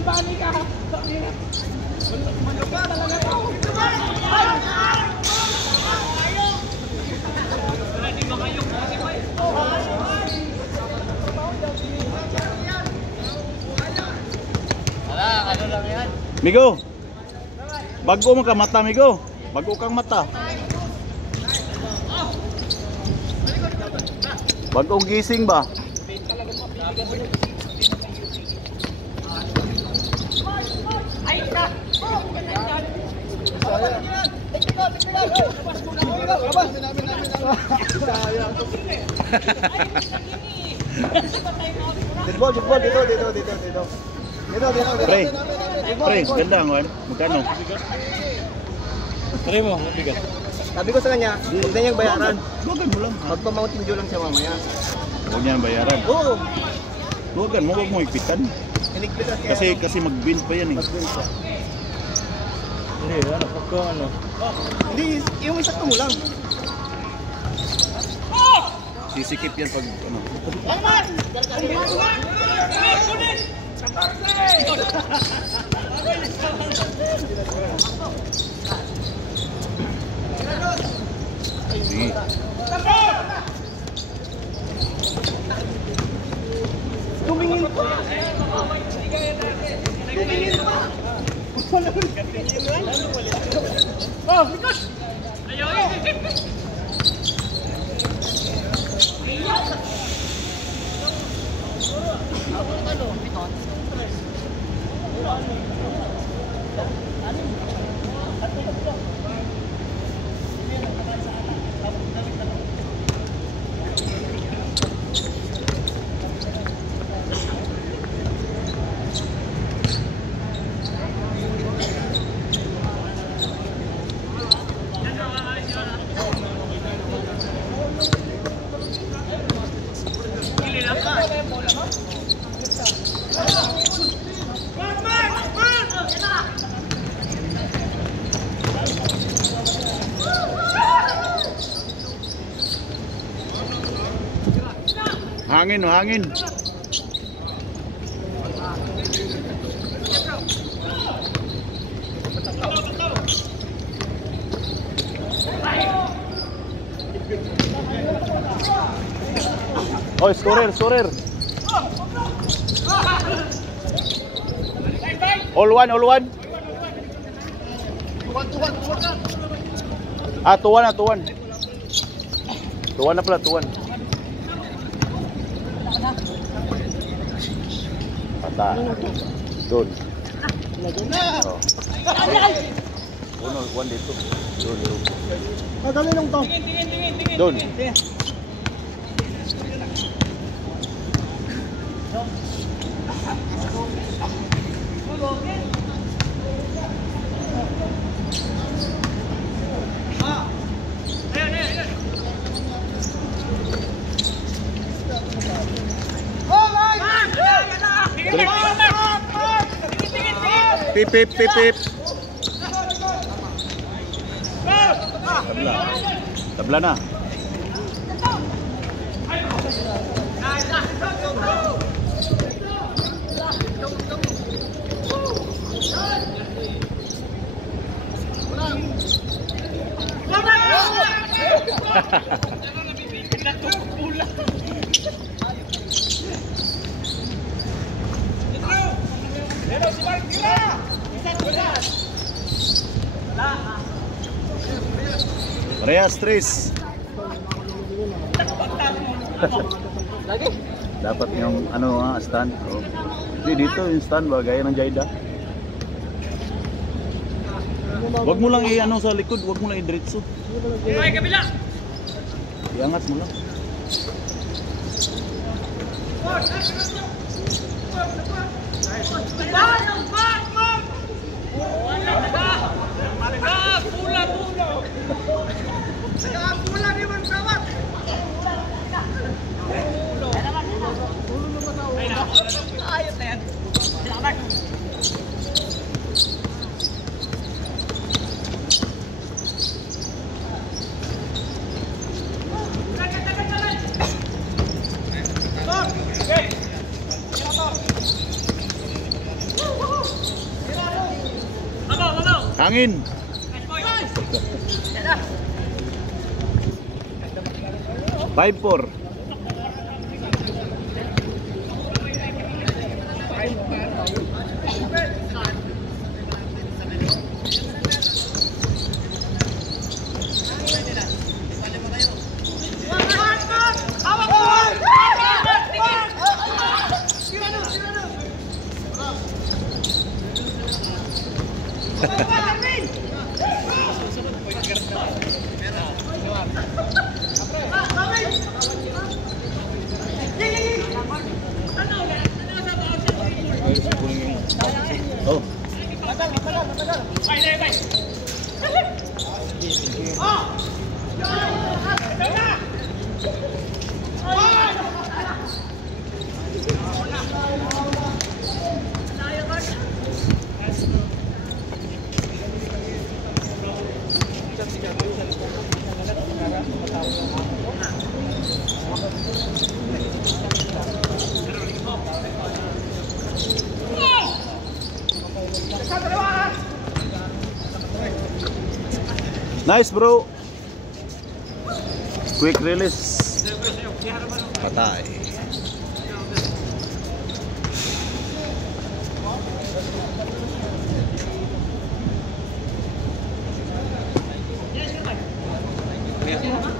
Bani ka. Malupa talaga ito. Hindi makayok. Ano lang yan? Migo. Bago mo ka mata, Migo. Bago kang mata. Bagong gising ba? Dito. Pre, ganda ang wan. Magkano? Pre mo, bigat. Sabi ko sa kanya, huwag na niyang bayaran. Huwagan mo lang. Magpa-Mountain Dew lang siya mamaya. Huwag niya bayaran. Oo. Huwagan mo, huwag mo ipitan. Iligpitan kaya. Kasi mag-bin pa yan eh. Mag-bin siya. Hindi, ano, pagka ano. Hindi, yung isakto mo lang. Sisikip yan pag ano. Sige. Tumingin pa. Oh, bigas! Ayaw! Hangin, hangin. Oh, scorer. All one. Ah, tuwan na. Tuwan na pala, tuwan. Pata. Doon. Oh. One dito. Doon. Madali lang to. Doon. Pip. Tabla na. Parehas, Tris. Dapat yung stand. Oh. Hindi dito yung stand ba gaya ng Jaida. Wag mo lang sa likod, wag mo lang i-diretso. Ay, kabila! Iangat mo lang. Ayos na yan. Hangin. Nice boy. 5-4. Oh. Nice bro. Quick release. Patay.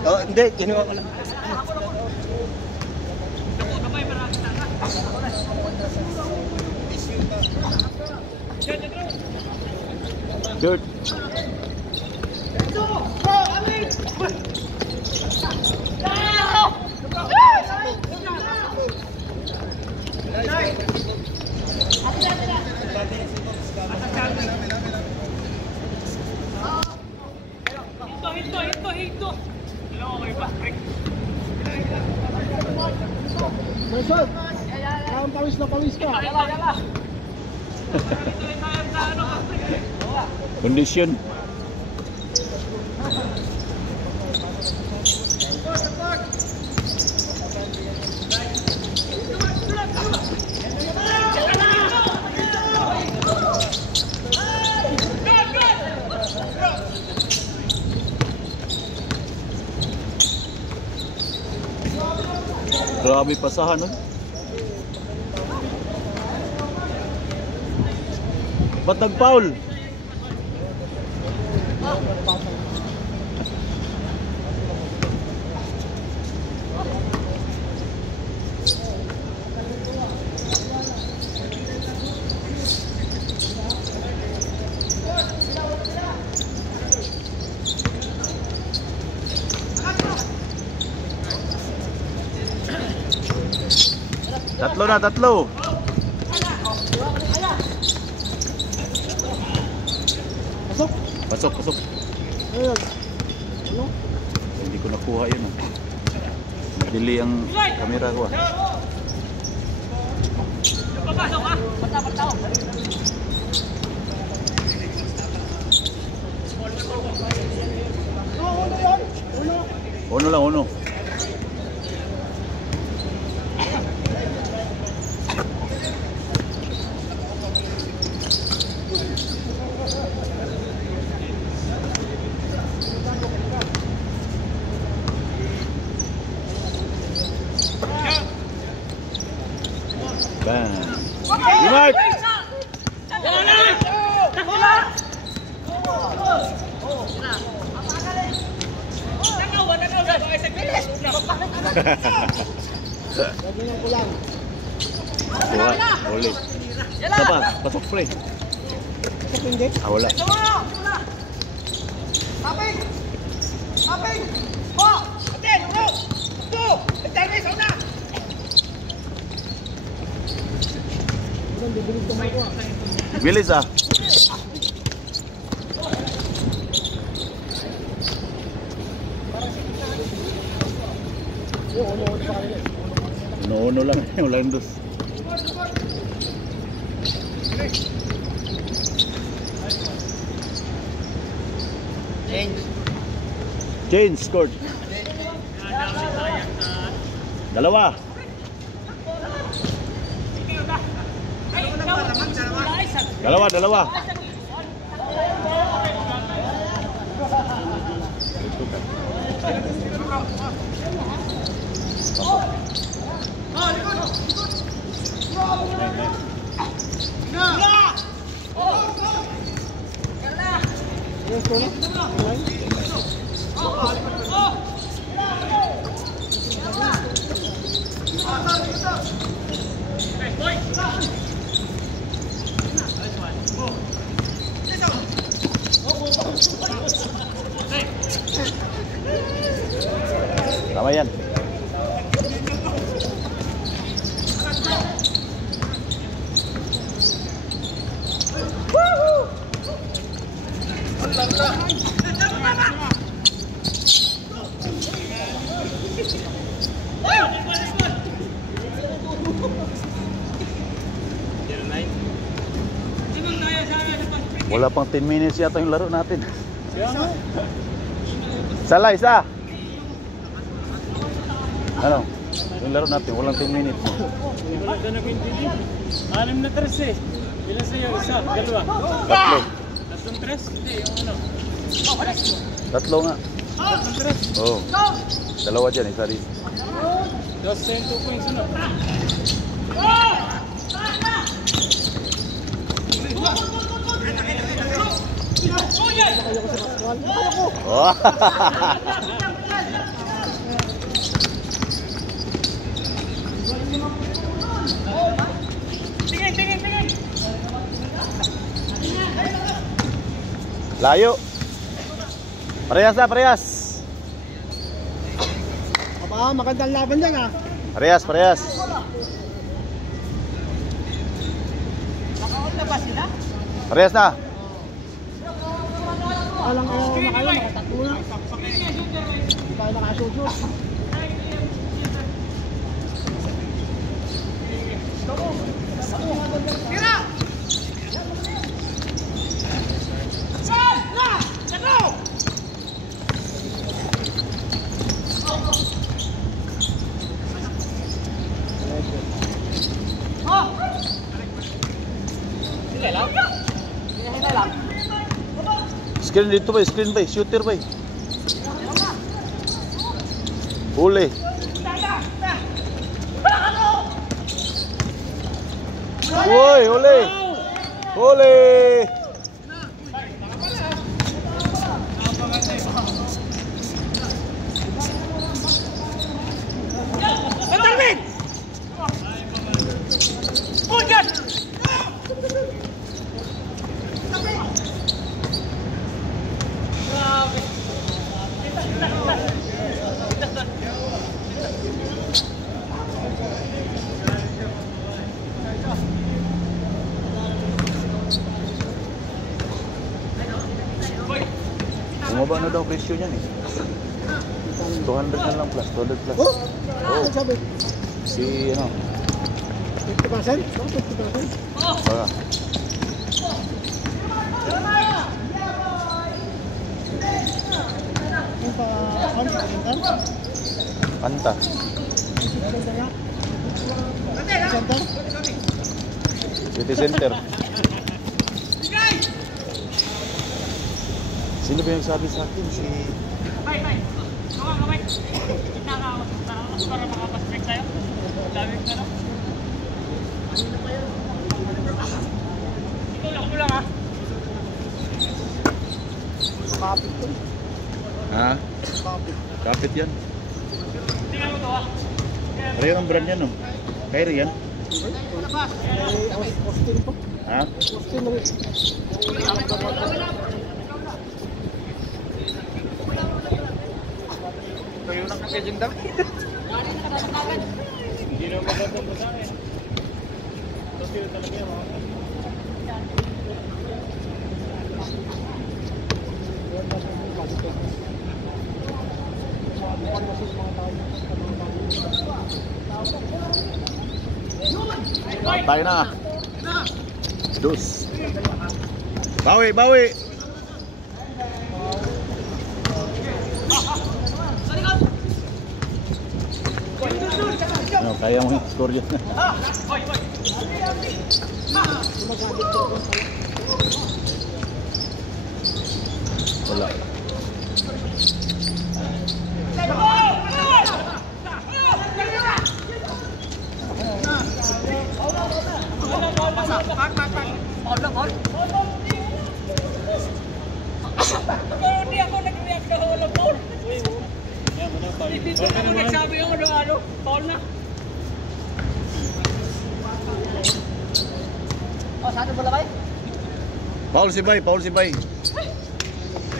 Oh, hindi. Kinuha ko lang. Dirt. Hito. Okay ba? Mason, parang pawis na pawis ka. Yala. Kondisyon. Grabe pasahan, no? Ba't nag-foul? Tatlo. Pasok. Ayun. Ano? Hindi ko nakuha yun. Nagdili ang camera ko. Papasok ka. Bata. Uno yan. Uno. Bang. Remark. Gagawin ko lang. Ulit. Isa pa, pasok pre. Pasok hindi? Wala. Paping! Po! Atin! Go! Go! Italis ako na! Bibilis naman ko ah. Bilis ah. Uno lang, walang dos. Change scored. Dalawa. Dalawa. Yes, Tolo. Line. Tama yan. Wala pang 10 minutes yata yung laro natin. Sala, isa. Ano? Yung laro natin, walang 10 minutes. Wala ka na pintili. 6 na tres eh. Ilan sa'yo? Isa, dalawa. Tatlo. Tatlong tres? Hindi, yung ano. Tatlo nga. Tatlong tres. Oo. Dalawa dyan, isa rin. 2 sa'yo, 2 points. Ano? Oh. Layo. Parehas na, parehas. Aba, magandang laban yan ah. Parehas, parehas. Nakaon na ba sila? Parehas na. Alang na kayo, makatatlo na. Hindi tayo nakasusot. Tira! Screen dito ba? Screen ba? Shooter ba? Huli. Uy, huli. Huli. Darwin! Bulgan! Bumaba na daw presyo niyan eh. 200 na lang plus, 200 plus. Oh! Ano sabi? Si ano? 50%? Oh, 50%. Baka. Yung pa... Panta. Center? City Center. Sino ba yung sabi sa akin? Si... Bay, bay. Kamay, kamay. Kita ka ako. Para makapasbreak tayo. Dami ka na. Ikaw lang, kulang ha. Kapit ko. Ha? Kapit. Kapit yan. Tingnan mo to ha. Pareho ng brand yan, no? Kairo yan. May Austin po. Ha? Austin na rin. Kayo nang kagaganda. Hindi na magandang mo sa akin. Tokyo talaga yan mga. Tayo na. Dus. Bawi, bawi. Ano, kaya mo yung score yun. Wala. Dito ako nagsabi yung ano, foul na. Oh, saan bola bay? Paul si Bay, Paul si Bay.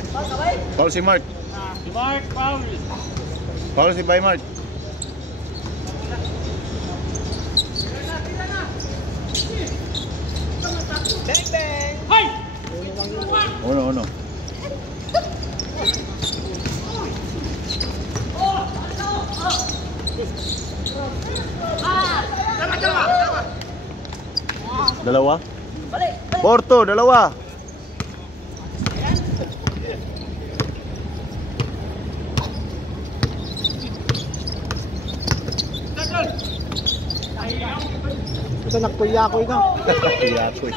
Saan ka bay? Paul si Mart. Mark, foul. Paul si Bay Mart. Bang, bang! Hay! Uno. Dalawa? Balik. Porto, dalawa. Ito nagpuyakoy na. Kuyakoy.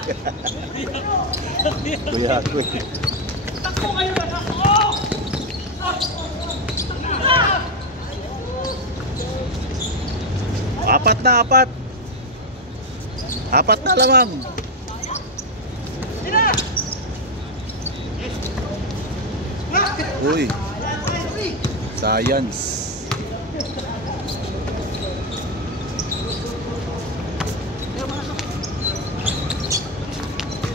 Kuyakoy. Takbo kayo na, takbo! Apat na, apat. Apat na lamang. Uy. Science.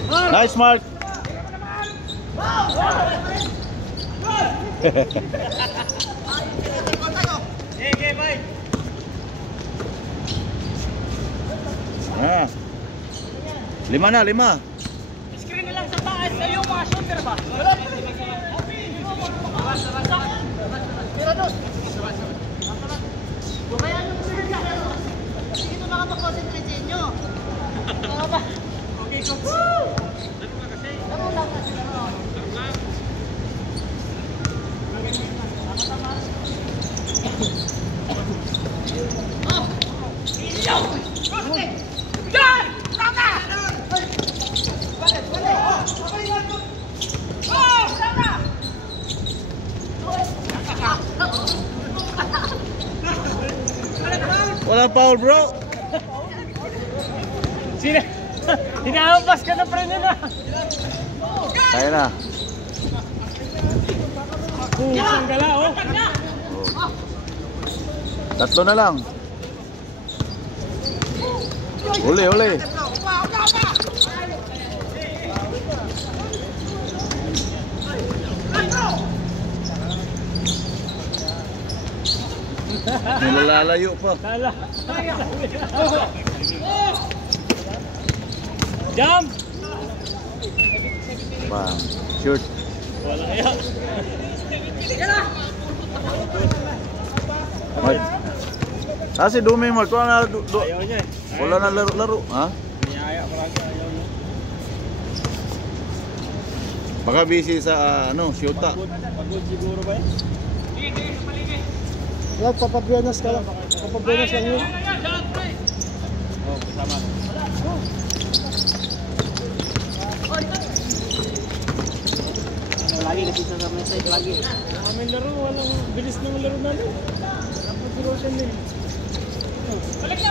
Nice mark. Okay, bye. Ah. Lima na, lima. Screen na lang sa taas sa yung mga shooter ba? Tira dos. Bumayan yung sila. Sige ito makapag-concentrate sa inyo. Okay, go. Ano lang kasi. Yan! Tama! Oh! Tama! Walang foul, bro. Hinahampas ka na pre na. Kaya na. Isang gala, oh. Tatlo na lang. Uli. Nilalalayo pa. Kala. Jump! Bang. Shoot. Wala yan. Mark. Si Dumi, Mark. Wala na, Ayaw niya eh. wala na laro-laro. Ha? Niyaya parang ayaw niya. Baka busy sa shoota. Pagod siguro ba yan? Sige, sa paligid. Wag papabianas ka lang. Papabianas lang yun. Oh, kasama. Lagi kasi sa message lagi. Aming laro, walang bilis ng laro namin. Napag-rotation din. Balik na!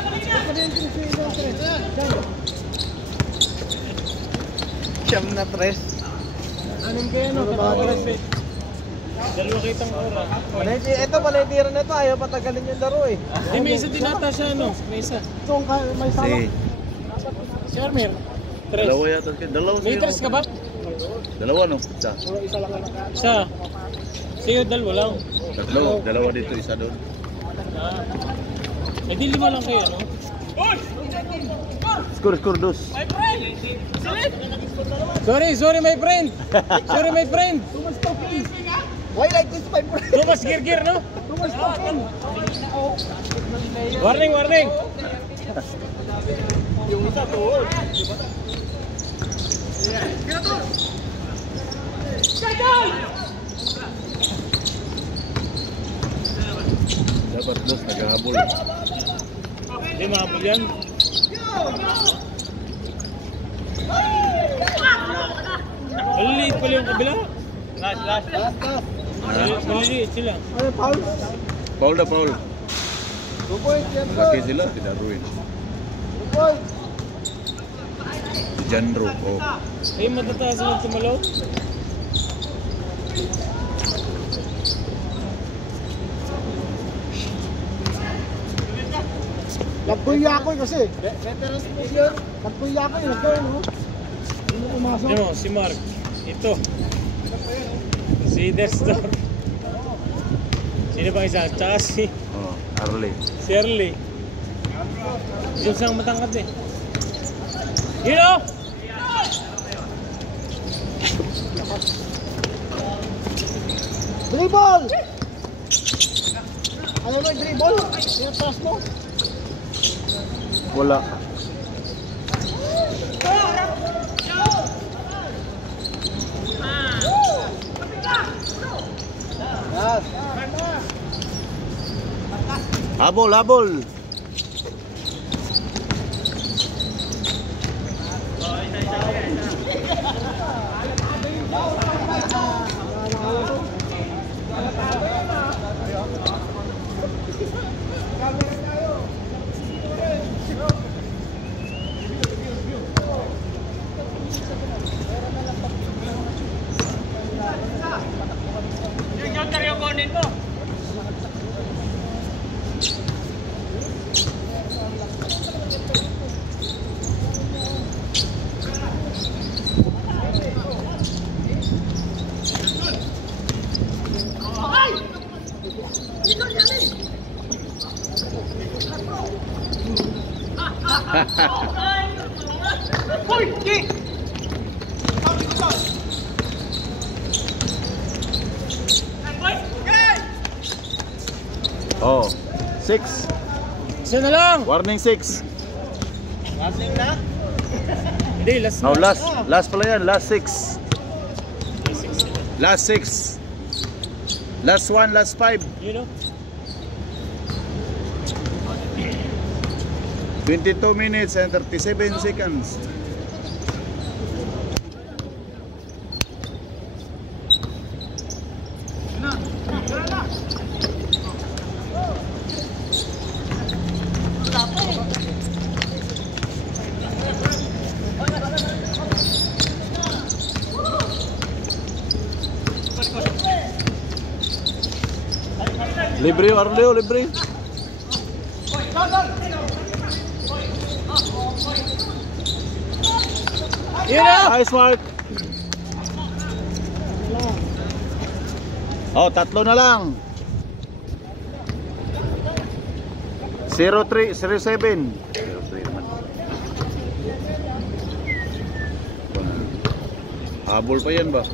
Siyam na tres. Anong kayo, no? Katapos eh. Dalawa kitang ora. Ito paletira na ito. Ayaw patagalin yung laro eh. Di, may isa din ata siya, no? May isa. Itong may sama. Si Armir. Tres. Dalawa yata. Dalawa. May tres ka ba? Dalawa, no? Isa. Puro isa lang ang Isa. Sa'yo, dalawa lang. Tatlo. Dalawa dito, isa doon. Eh di lima lang kayo, no? Score, dos. My friend! Sorry my friend! Sorry my friend! Why like this my friend? Tumas gir, no? Warning! Yung isa to. Dapat dos, naghahabol. Hindi mahabol yan. Maliliit pala yung kabila. Last. Maliliit sila. Ano Paul? Paul na, Paul. 2 points yan. Laki sila, tinaruin. 2 points. Janro, oh. Ay, matataas naman tumalaw. Nagkuya ako kasi. Veteran po yun. Nagkuya ako yun. Nagkuya no? Hindi mo pumasok. Ano, si Mark. Ito. Si Destor. Sino bang isa? Tsaka si Arley. Shirley. Yung isang matangkad eh. You know? Dribble! Alam mo yung dribble? Yung pass mo? Wala. Yes. Habol, habol. Yung tayo kunin mo. Oh, 6. Isa na lang. Warning 6. Warning na? Hindi, last Oh, na. last pala yan, last 6. Last 6. Last 1, last 5. You know? 22 minutes and 37 seconds. Libre yung Arleo, libre. You know? Nice Mark. Oh, tatlo na lang. 03, 07. 03 naman. Habol pa yan ba?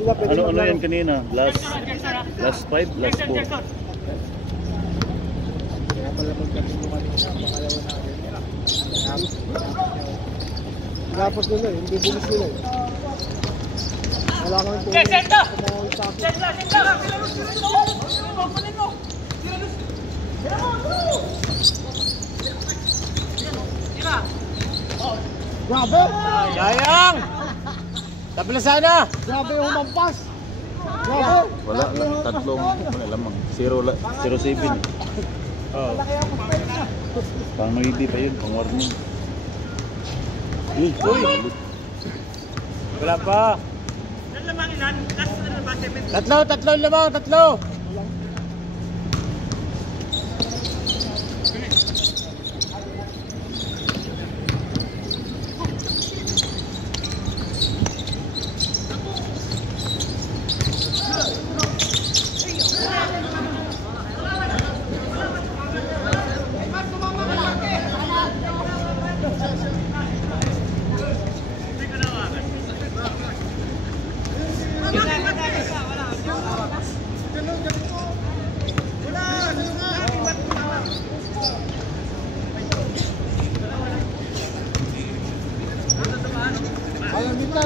Sila pwede Ano maglaro. yan kanina? Last 5, last 4. Kaya pala magdating mo kanina. Makalawa natin. Tapos nila eh. Hindi bilis nila eh. Wala kang tulong. Senta! Kumawal sa akin. Grabe! Sayang! Tabi na sana! Grabe yung humampas! Grabe! Wala lang, tatlong, wala lamang. 07. Oh. Pang noidi pa yun, pang warning. Uy! Wala pa. Tatlo lamang, tatlo.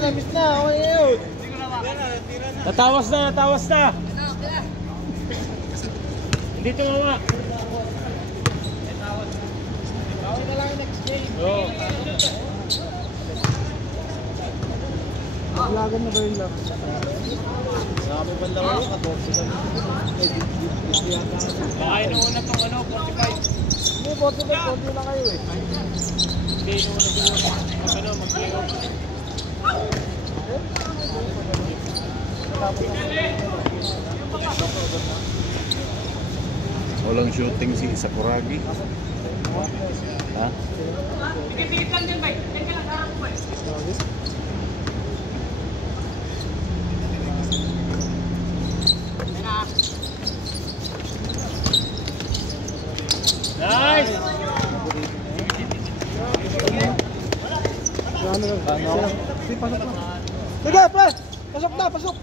Miss na, okay yun. Natawas na. Hindi tumawa. Okay na lang yung next game. Oo. Lagan na ba yun lang? Sabi ba lang ako, 14 lang. Baka inuuna tong 45. Hindi, 40 lang kayo eh. Hindi inuuna siguro. Mag-playoff. Walang shooting si Sakuragi. Ha? Pikit-pikit lang din, bay. Yan ka lang, harap mo, bay. Yan na. Nice! Ano lang. Sige, pasok na. Sige, pre. Pasok na, pasok.